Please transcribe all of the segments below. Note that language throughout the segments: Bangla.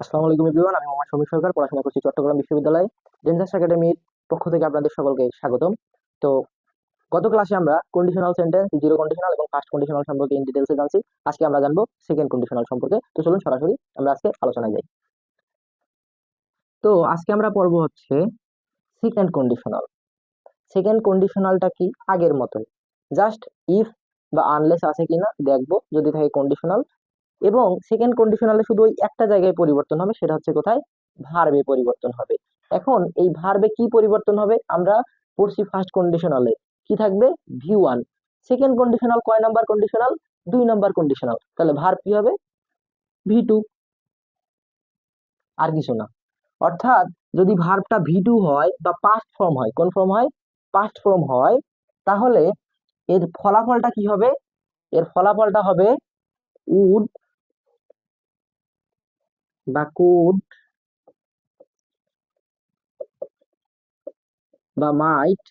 আসসালামু আলাইকুম এভরিওয়ান, আমি মোহাম্মদ শমীক সরকার, পড়াশোনা করছি চট্টগ্রাম বিশ্ববিদ্যালয়। ডেঞ্জার্স একাডেমির পক্ষ থেকে আপনাদের সকলকে স্বাগতম। তো গত ক্লাসে আমরা কন্ডিশনাল সেন্টেন্স, জিরো কন্ডিশনাল এবং ফার্স্ট কন্ডিশনাল সম্পর্কে ইন ডিটেলসে জানছি। আজকে আমরা জানবো সেকেন্ড কন্ডিশনাল সম্পর্কে। তো চলুন সরাসরি আমরা আজকে আলোচনায় যাই। তো আজকে আমরা পড়বো হচ্ছে সেকেন্ড কন্ডিশনাল। সেকেন্ড কন্ডিশনালটা কি? আগের মতোই, জাস্ট ইফ বা আনলেস আছে কিনা দেখবো, যদি থাকে কন্ডিশনাল। এবং সেকেন্ড কন্ডিশনালে শুধু ওই একটা জায়গায় পরিবর্তন হবে, সেটা হচ্ছে কোথায়? ভার্বে পরিবর্তন হবে। এখন এই ভার্বে কি পরিবর্তন হবে আমরা পড়ছি ফার্স্ট কন্ডিশনালে, কি থাকবে? V one. সেকেন্ড কন্ডিশনাল কয় নাম্বার কন্ডিশনাল? 2 নাম্বার কন্ডিশনাল, তাহলে ভার্ব কি হবে? V two. আর কিছু না। অর্থাৎ যদি ভার্বটা ভি টু হয় বা পাস্ট ফর্ম হয়, কোন ফর্ম হয়? পাস্ট ফর্ম হয়, তাহলে এর ফলাফলটা কি হবে? এর ফলাফলটা হবে উড বা কুড বা মাইট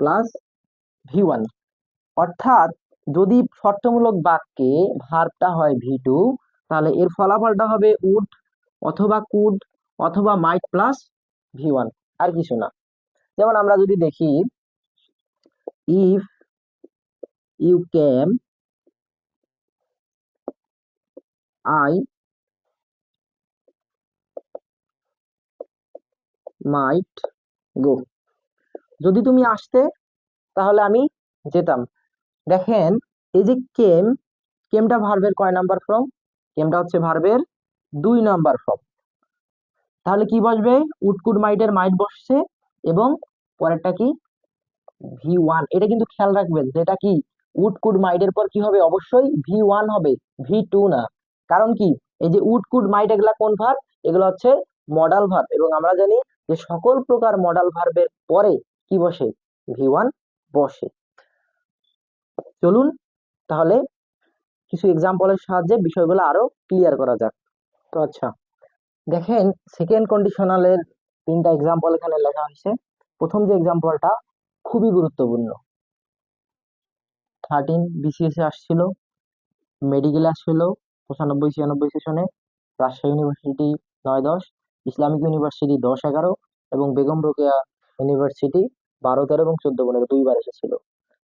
প্লাস ভি ওয়ান। অর্থাৎ যদি শর্তমূলক বাক্যে ভার্বটা হয় ভি টু, তাহলে এর ফলাফলটা হবে উড অথবা কুড অথবা মাইট প্লাস ভি ওয়ান, আর কিছু না। যেমন আমরা যদি দেখি, if you came, I might go. যদি তুমি আসতে, তাহলে আমি যেতাম। দেখেন, এই যে কেম, কেমটা ভার্বের কয় নাম্বার ফর্ম? কেমটা হচ্ছে ভার্বের 2 নাম্বার ফর্ম। তাহলে কি বসবে? উড কুড মাইটের মাইট বসছে, এবং পরেরটা কি? V one. এটা কিন্তু খেয়াল রাখবেন যে এটা কি, উড কুড মাইটের পর কি হবে? অবশ্যই ভি ওয়ান হবে, ভি টু না। কারণ কি, এই যে উড কুড মাইট এগুলা কোন ভার্ব? এগুলো হচ্ছে মডাল ভার্ব, এবং আমরা জানি যে সকল প্রকার মডাল ভার্বের পরে কি বসে? ভি ওয়ান বসে। চলুন তাহলে কিছু এক্সাম্পলের সাহায্যে বিষয়গুলো আরো ক্লিয়ার করা যাক। তো আচ্ছা, দেখেন সেকেন্ড কন্ডিশনালের 3টা এক্সাম্পল এখানে লেখা হয়েছে। প্রথম যে এক্সাম্পলটা খুবই গুরুত্বপূর্ণ, 13 বিসিএস এ আসছিল, মেডিকেলে আসছিল 95-96 সেশনে, রাজশাহী ইউনিভার্সিটি 9-10, ইসলামিক ইউনিভার্সিটি 10-11 এবং বেগম রোকেয়া ইউনিভার্সিটি 12-13 এবং 14-15 দুইবার এসেছিল।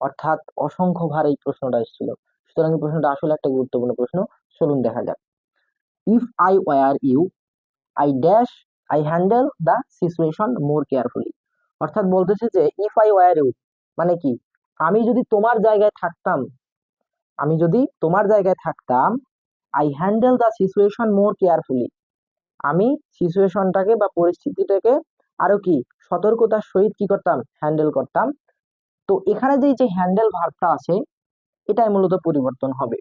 অর্থাৎ অসংখ্য ভার এই প্রশ্নটা এসেছিল। সুতরাং এই প্রশ্নটা আসলে একটা গুরুত্বপূর্ণ প্রশ্ন। চলুন দেখা যাক। If I were you, I dash, I handle the situation more carefully. অর্থাৎ বলতেছে যে ইফ আই ওয়ার ইউ মানে কি, আমি যদি তোমার জায়গায় থাকতাম, আমি যদি তোমার জায়গায় থাকতাম, I handle the situation more carefully, আমি সিচুয়েশনটাকে বা পরিস্থিতিটাকে আরো কি সতর্কতার সহিত কি করতাম? হ্যান্ডেল করতাম। তো এখানে যে হ্যান্ডেল ভার্বটা আছে, এটাই মূলত পরিবর্তন হবে।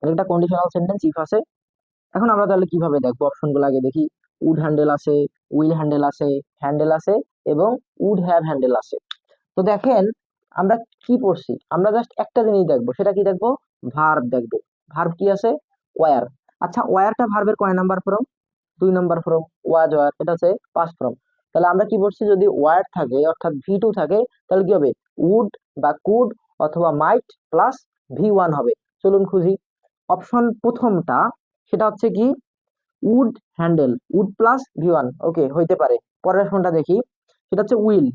এটা একটা কন্ডিশনাল সেন্টেন্স ইফ আছে। এখন আমরা তাহলে কিভাবে দেখবো? অপশনগুলো আগে দেখি। উড হ্যান্ডেল আছে, উইল হ্যান্ডেল আছে এবং উড হ্যাভ হ্যান্ডেল আছে। তো দেখেন, আমরা কি পড়ছি? আমরা জাস্ট একটা জিনিস দেখবো, সেটা কি দেখবো? ভার্ব দেখবো। ভার্ব কি আছে? ওয়ার। আচ্ছা, ওয়ারটা ভার্বের কয় number form? 2 number form. Was were, এটা হচ্ছে পাস্ট ফর্ম। তাহলে আমরা কি বলছি, যদি ওয়ার থাকে অর্থাৎ ভি টু থাকে, তাহলে কি হবে? উড বা কুড অথবা মাইট প্লাস ভি ওয়ান হবে। চলুন খুঁজি। অপশন প্রথমটা, সেটা হচ্ছে কি? Would handle, would plus V one, okay হইতে পারে। পরের অপশনটা দেখি, সেটা হচ্ছে উইল।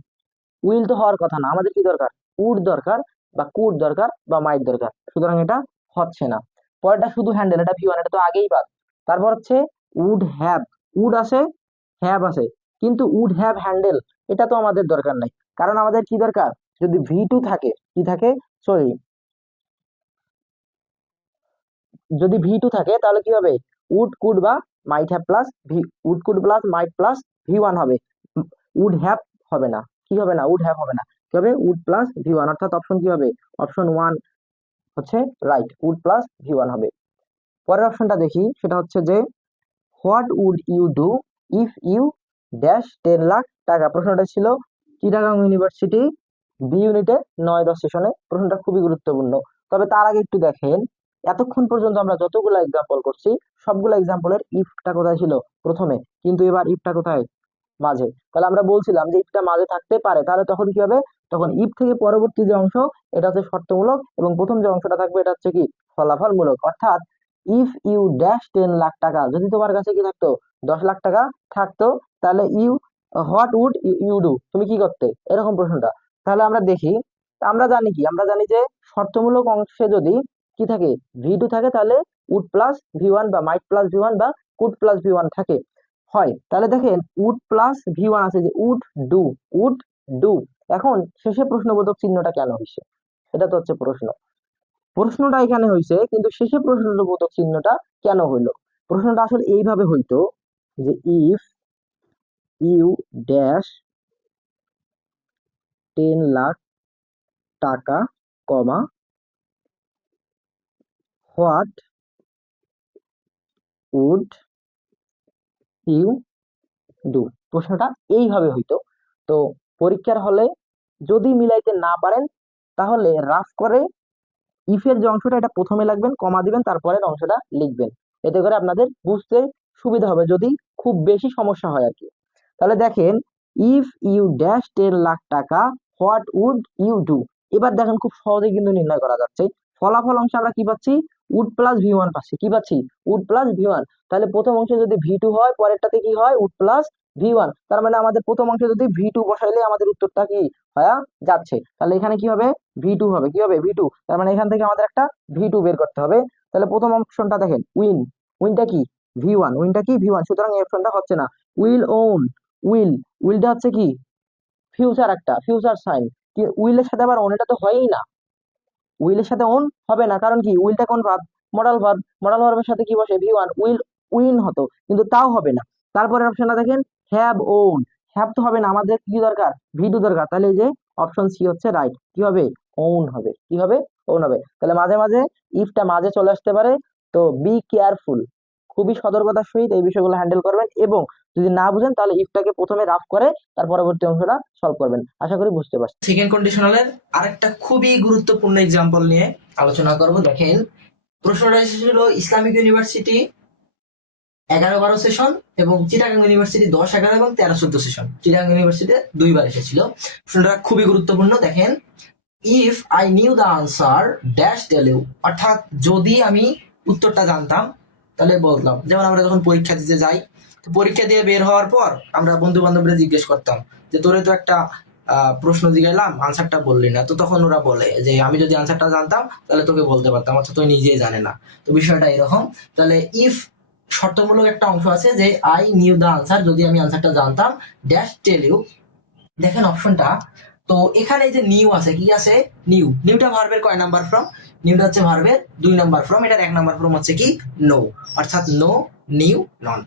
উইল তো হওয়ার কথা না, আমাদের কি দরকার? উড দরকার বা কুড দরকার বা মাইট দরকার, সুতরাং এটা হচ্ছে না। পরেরটা শুধু হ্যান্ডেল, এটা ভি ওয়ান, এটা তো আগেই বাদ। তারপর হচ্ছে উড হ্যাভ, উড আছে, হ্যাভ আছে, কিন্তু উড হ্যাভ হ্যান্ডেল এটা তো আমাদের দরকার নাই। কারণ আমাদের কি দরকার? যদি ভি টু থাকে, কি থাকে, সরি, যদি ভি টু থাকে তাহলে কি হবে? উড কুড বা might have plus V, would could plus might plus V one হবে। উড হ্যাভ হবে না। কি হবে না? উড হ্যাভ হবে না। কি হবে? Would plus V one. অর্থাৎ অপশন কি হবে? অপশন ওয়ান হচ্ছে right, would plus V one হবে। পরের অপশনটা দেখি, সেটা হচ্ছে যে what would you do if you dash 10 lakh টাকা। প্রশ্নটা ছিল চিটাগাং ইউনিভার্সিটি বি ইউনিটে 9-10 সেশনে। প্রশ্নটা খুবই গুরুত্বপূর্ণ। তবে তার আগে একটু দেখেন, এতক্ষণ পর্যন্ত আমরা যতগুলো এক্সাম্পল করছি, সবগুলো এক্সাম্পলের ইফটা কোথায় ছিল? প্রথমে। কিন্তু এবার ইফটা কোথায়? মাঝে। তাহলে আমরা বলছিলাম যে ইফটা মাঝে থাকতে পারে, তাহলে তখন কি হবে? তখন ইফ থেকে পরবর্তী যে অংশ, এটা হচ্ছে শর্তমূলক, এবং প্রথম যে অংশটা থাকবে এটা হচ্ছে কি? ফলাফলমূলক। অর্থাৎ ইফ ইউ ড্যাশ 10 লাখ টাকা, যদি তোমার কাছে কি থাকতো 10 লাখ টাকা থাকতো, তাহলে you what would you do, তুমি কি করতে, এরকম প্রশ্নটা। তাহলে আমরা দেখি, আমরা জানি কি, আমরা জানি যে শর্তমূলক অংশে যদি কি থাকে, ভি টু থাকে, তাহলে উড প্লাস ভি ওয়ান বা মাইট প্লাস ভি ওয়ান বা কুড প্লাস ভি ওয়ান থাকে হয়। তাহলে দেখেন উড প্লাস ভি ওয়ান আছে, যে উড ডু, উড ডু। এখন শেষে প্রশ্নবোধক চিহ্নটা কেন হয়েছে, এটা তো হচ্ছে প্রশ্ন। প্রশ্নটা এখানে হয়েছে, কিন্তু শেষে প্রশ্নবোধক চিহ্নটা কেন হইলো? প্রশ্নটা আসলে এইভাবে হইতো যে ইফ ইউ ড্যাশ 10 লাখ টাকা কমা হোয়াট উড ইউ ডু, প্রশ্নটা এইভাবে হইতো। তো পরীক্ষার হলে যদি মিলাইতে না পারেন, তাহলে রাফ করে ইফের যে অংশটা এটা প্রথমে লিখবেন, কমা দিবেন, তারপরের অংশটা লিখবেন। এতে করে আপনাদের বুঝতে সুবিধা হবে, যদি খুব বেশি সমস্যা হয় আর কি। তাহলে দেখেন, ইফ ইউ ড্যাশ 10 লাখ টাকা হোয়াট উড ইউ ডু। এবার দেখেন খুব সহজে কিন্তু নির্ণয় করা যাচ্ছে। ফলাফল অংশে আমরা কি পাচ্ছি, উড প্লাস ভি ওয়ান পাচ্ছি, কি পাচ্ছি, উড প্লাস ভি ওয়ান। তাহলে প্রথম অংশে যদি ভি টু হয়, পরেরটাতে কি হয়, উড প্লাস ভি ওয়ান। তার মানে আমাদের প্রথম অংশে যদি ভি টু বসাইলে আমাদের উত্তরটা কি হয়ে যাচ্ছে। তাহলে এখানে কি হবে, ভি টু হবে, কি হবে, ভি টু। তার মানে এখান থেকে আমাদের একটা ভি টু বের করতে হবে। তাহলে প্রথম অপশনটা দেখেন, উইন, উইনটা কি ভি ওয়ান, উইনটা কি ভি ওয়ান, সুতরাং এই অপশনটা হচ্ছে না। উইল ওন, উইল, উইলটা হচ্ছে কি ফিউচার, একটা ফিউচার সাইন। উইলের সাথে আবার অন, এটা তো হয়ই না, উইলের সাথে অন হবে না, কারণ কি উইলটা কোন ভার্ব, মডাল ভার্ব, মডাল ভার্বের সাথে কি বসে, ভি ওয়ান, উইল উইন হতো, কিন্তু তাও হবে না। তারপরে অপশনটা দেখেন, হ্যাভ ওন, হ্যাভ তো হবে না, আমাদের কি দরকার, ভি টু দরকার। তাহলে এই যে অপশন সি হচ্ছে রাইট, কি হবে, ওন হবে, কি হবে, ওন হবে। তাহলে মাঝে মাঝে ইফটা মাঝে চলে আসতে পারে, তো বি কেয়ারফুল, খুবই সতর্কতার সহিত এই বিষয়গুলো হ্যান্ডেল করবেন, এবং যদি না বুঝেন তাহলে ইফটাকে প্রথমে রাফ করে তার পরবর্তী অংশটা সলভ করবেন। আশা করি বুঝতে পারছেন। সেকেন্ড কন্ডিশনালের আরেকটা খুবই গুরুত্বপূর্ণ এক্সাম্পল নিয়ে আলোচনা করব। দেখেন, প্রশ্নটা এসেছিল ইসলামিক ইউনিভার্সিটি 11-12 সেশন এবং চিটাগাং ইউনিভার্সিটি 10-11 এবং 13-14 সেশন। চিটাগাং ইউনিভার্সিটি দুইবার এসেছিল। প্রশ্নটা খুবই গুরুত্বপূর্ণ। দেখেন, if I knew the answer dash tell you, অর্থাৎ যদি আমি উত্তরটা জানতাম তাহলে বলতাম। যেমন আমরা যখন পরীক্ষা দিতে যাই, তো পরীক্ষা দিয়ে বের হওয়ার পর আমরা বন্ধু বান্ধবরা জিজ্ঞেস করতাম যে তোরে তো একটা প্রশ্ন জিজ্ঞাসলাম, আনসারটা বললি না। তো তখন ওরা বলে যে আমি যদি আনসারটা জানতাম তাহলে তোকে বলতে পারতাম, অর্থাৎ তুই নিজেই জানে না। তো বিষয়টা এরকম। তাহলে ইফ শর্তমূলক একটা অংশ আছে যে আই নিউ দ্য আনসার, যদি আমি আনসারটা জানতাম, ড্যাশ টেল ইউ। দেখেন অপশনটা, তো এখানে যে নিউ আছে, কি আছে, নিউ, নিউটা ভার্বের কয় নাম্বার ফর্ম, নিউটা হচ্ছে ভার্বের 2 নাম্বার ফর্ম, এটার 1 নাম্বার ফর্ম হচ্ছে কি নো, অর্থাৎ নো, নিউ, নন।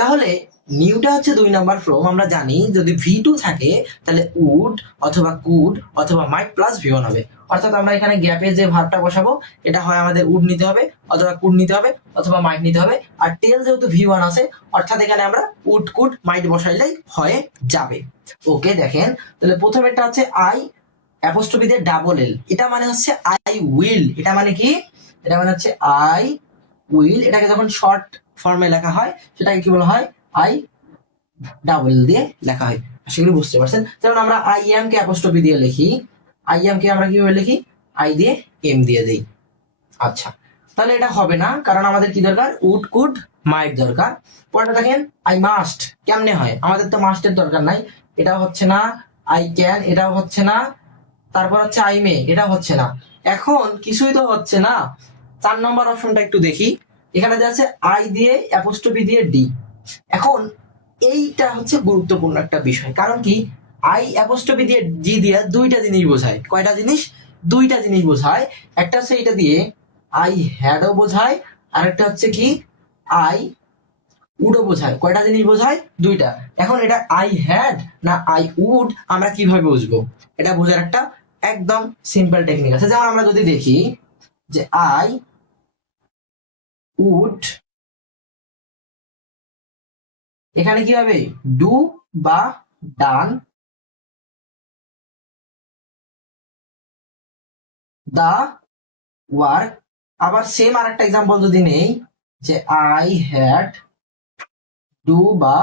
তাহলে নিউটা হচ্ছে 2 নাম্বার ফর্ম, আমরা জানি যদি ভি টু থাকে তাহলে উড অথবা কুড অথবা মাইট প্লাস ভি ওয়ান হবে। অর্থাৎ আমরা এখানে গ্যাপে যে ভার্বটা বসাবো, এটা হয় আমাদের উড নিতে হবে অথবা কুড নিতে হবে অথবা মাইট নিতে হবে। আর টেল যেহেতু ভি ওয়ান আছে, অর্থাৎ এখানে আমরা উড কুড মাইট বসাইলেই হয়ে যাবে। ওকে, দেখেন তাহলে প্রথমেরটা হচ্ছে আই অ্যাপোস্ট্রফি দিয়ে ডাবল এল, এটা মানে হচ্ছে আই উইল, এটা মানে কি, এটা মানে হচ্ছে আই উইল। এটাকে যখন শর্ট ফর্মে লেখা হয় সেটাকে কি বলা হয়, আই ডাবল দিয়ে লেখা হয়। সেগুলো বুঝতে পারছেন। যেমন আমরা আই এম কে অ্যাপোস্ট্রফি দিয়ে লিখি, আই এম কে আমরা কিভাবে লিখি, আই দিয়ে এম দিয়ে দেই। আচ্ছা, তাহলে এটা হবে না, কারণ আমাদের কি দরকার, উড কুড মাইট দরকার। পরেরটা দেখেন, আই মাস্ট, কেমনে হয়, আমাদের তো মাস্টের দরকার নাই, এটাও হচ্ছে না। আই ক্যান, এটাও হচ্ছে না। তারপর হচ্ছে আই মে, এটাও হচ্ছে না। এখন কিছুই তো হচ্ছে না। 4 নম্বর অপশনটা একটু দেখি, এখানে যে আছে আই দিয়ে অ্যাপোস্ট্রফি দিয়ে ডি। এখন এইটা হচ্ছে গুরুত্বপূর্ণ একটা বিষয়, কারণ কি আই অ্যাপোস্ট্রফি দিয়ে জি দিয়ে দুইটা জিনিস বোঝায়। কয়টা জিনিস, দুইটা জিনিস বোঝায়। একটা হচ্ছে এটা দিয়ে আই হ্যাডও বোঝায়, আর একটা হচ্ছে কি আই উডও বোঝায়। কয়টা জিনিস বোঝায়, দুইটা। এখন এটা আই হ্যাড না আই উড আমরা কিভাবে বুঝবো, এটা বোঝার একটা একদম সিম্পল টেকনিক আছে। যেমন আমরা যদি দেখি যে আই উড, এখানে কি হবে, ডু বা ডান দা ওয়ার্ক। আবার সেম আর একটা এক্সাম্পল যদি নেই, যে আই হ্যাড ডু বা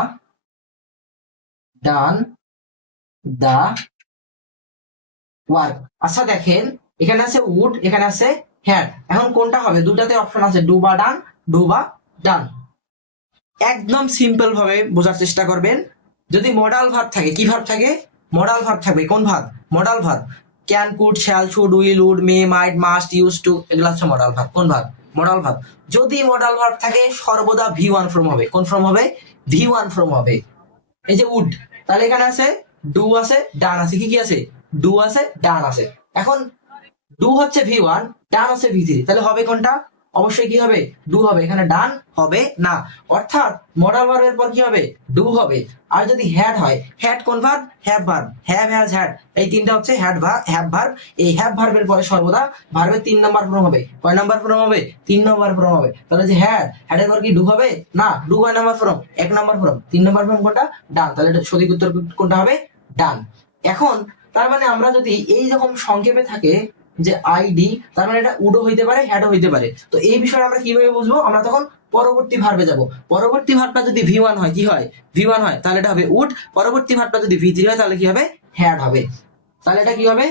ডান দা ওয়ার্ক। আচ্ছা দেখেন, এখানে আছে উড, এখানে আছে হ্যাড। এখন কোনটা হবে? দুটাতে অপশন আছে, ডু বা ডান, ডু বা ডান। একদম সিম্পল ভাবে বোঝার চেষ্টা করবেন। যদি মডাল ভার্ব থাকে, কি ভার্ব থাকে? মডাল ভার্ব থাকবে। কোন verb? Modal verb. Can, could, shall, should, will, would, may, might, must, use to, এগুলো হচ্ছে মডাল ভার্ব। কোন ভার্ব? Modal verb. যদি মডাল ভার্ব থাকে সর্বদা ভি ওয়ান ফর্ম হবে। কোন ফর্ম হবে? ভি ওয়ান ফর্ম হবে। এই যে উড, তাহলে এখানে আছে ডু আছে, ডান আছে। কি কি আছে? ডু আছে, ডান আছে। এখন ডু হচ্ছে ভি ওয়ান, ডান হচ্ছে ভি থ্রি, তাহলে হবে কোনটা? অবশ্যই কি হবে? ডু হবে। এখানে ডান হবে না, অর্থাৎ মডাল ভার্বের পর কি হবে? ডু হবে। আর যদি হ্যাড হয়, হ্যাড কোন verb? Have verb. Have, has, had, এই তিনটা হচ্ছে হ্যাভ ভার্ব। এই হ্যাভ ভার্বের পরে সর্বদা ভার্বের 3 নম্বর ফর্ম হবে। কয় নম্বর ফর্ম হবে? 3 নম্বর ফর্ম হবে। তাহলে যে হ্যাডের পর কি ডু হবে? না, ডু কয় নম্বর ফর্ম? 1 নম্বর ফর্ম। 3 নম্বর ফর্ম কোনটা? ডান। তাহলে এটা সঠিক উত্তর কোনটা হবে? ডান। এখন তার মানে আমরা যদি এই রকম সংক্ষেপে থাকে যে আইডি, তার মানে এটা উডও হইতে পারে, হ্যাডও হইতে পারে। তো এই বিষয়ে আমরা কিভাবে বুঝবো? আমরা তখন পরবর্তী ভার্বে যাব। পরবর্তী ভার্বটা যদি ভি ওয়ান হয়, কি হয়? ভি ওয়ান হয়, তাহলে এটা হবে উড। পরবর্তী ভার্বটা যদি ভি থ্রি হয়, তাহলে কি হবে? হ্যাড হবে। তাহলে এটা কি হবে?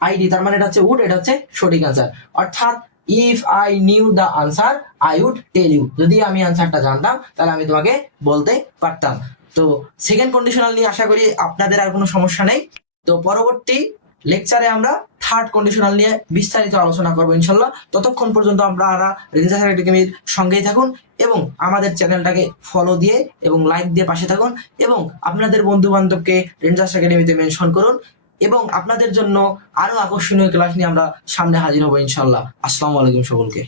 আইডি, তার মানে এটা হচ্ছে উড, এটা হচ্ছে সঠিক আনসার। অর্থাৎ if I knew the answer I would tell you, যদি আমি আনসারটা জানতাম তাহলে আমি তোমাকে বলতে পারতাম। তো সেকেন্ড কন্ডিশনাল নিয়ে আশা করি আপনাদের আর কোনো সমস্যা নেই। তো পরবর্তী লেকচারে আমরা থার্ড কন্ডিশনাল নিয়ে বিস্তারিত আলোচনা করবো ইনশাল্লাহ। ততক্ষণ পর্যন্ত আপনারা রেঞ্জার্স একাডেমির সঙ্গেই থাকুন এবং আমাদের চ্যানেলটাকে ফলো দিয়ে এবং লাইক দিয়ে পাশে থাকুন এবং আপনাদের বন্ধু বান্ধবকে রেঞ্জার্স একাডেমিতে মেনশন করুন এবং আপনাদের জন্য আরো আকর্ষণীয় ক্লাস নিয়ে আমরা সামনে হাজির হবো ইনশাল্লাহ। আসসালামু আলাইকুম সকলকে।